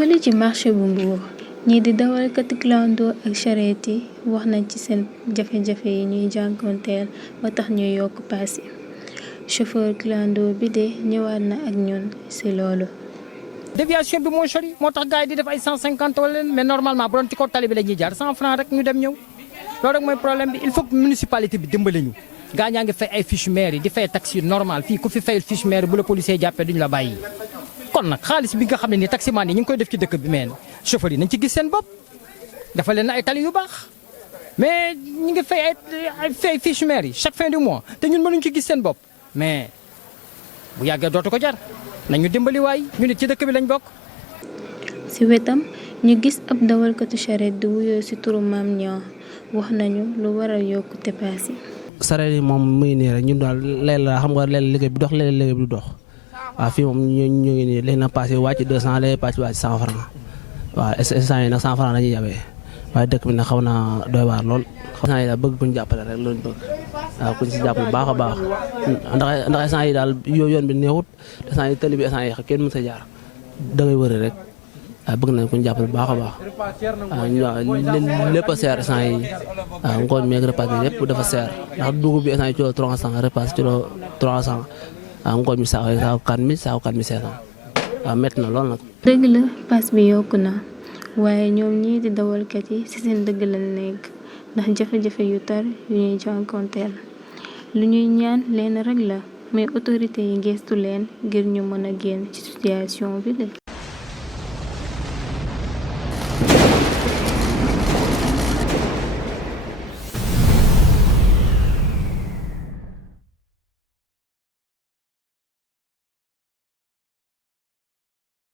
fële ci marché bu Mbour ñii di dawalkati clando ak charrette yi wax nañ ci seen jafe-jafe yi ñuy jànkoonteel ba tax ñuy yokk paas yi chauffeur clando bi de ñëwaat na ak ñun ci loolu. déviation bi moo sori moo tax gars yi di def ay 150 wala leen mais normalement bu doon ci kaw tali bi la ñuy jaar 100 francs rek ñu dem ñëw loolu rek mooy problème bi il faut que municipalité bi dimbale ñu gaa ñaa ngi fay ay fiche maire yi di fay taxi normal fii ku fi fayul fiche maire bu la policier jàppee duñu la bàyyi. kon nag xaalis bi nga xam ne ni taximaan yi ñu ngi koy def ci dëkk bi mais chauffeur yi nañ ci gis seen bopp dafa leen ay tali yu baax mais ñu ngi fay ay fay fiche maire yi chaque fin du mois te ñun mënuñ ci gis seen bopp mais bu yàggee dootu ko jar nañu dimbali waay ñu nit ci dëkk bi lañ bokk. ci wetam ñu gis ab dawalkatu charrette di wuyoo ci turu Maam Ñaa wax nañu lu waral yokkute paas yi. charrette yi moom muy nii rek ñun daal léeg la xam nga léeg liggéey bi dox léeg liggéey bi du dox. waaw fii moom ñu ngi nii léegi nag paas yi wàcc 200 léegi paas yi wàcc 100 francs waaw instant yi nag 100 francs la ñuy yabee waaye dëkk bi nag xaw naa doy waar lool. instant yi daal bëgg kuñ jàppale rek loolu bëgg waaw kuñ si jàppale baax a baax ndax instant yi daal yoon bi neexut instant yi tali bi instant yi kenn mën sa jaar da ngay wëri rek waaw bëgg nañ kuñ jàppale baax a baax waaw lépp a seer instant yi waaw ngooñ meeg repas bi lépp dafa seer ndax dugub bi instant yi kilo 300 repas kilo 300 waaw ngooñ mi saako 4000 saako 4500 waaw métti na lool nag. dëgg la paas bi yokku na waaye ñoom ñii di dawalkat yi ci seen dëgg lañ nekk ndax jafe-jafe yu tar yu ñuy jànkoonteel lu ñuy ñaan leen rek la mais autorité yi gestu leen ngir ñu mën a génn ci situation bi de.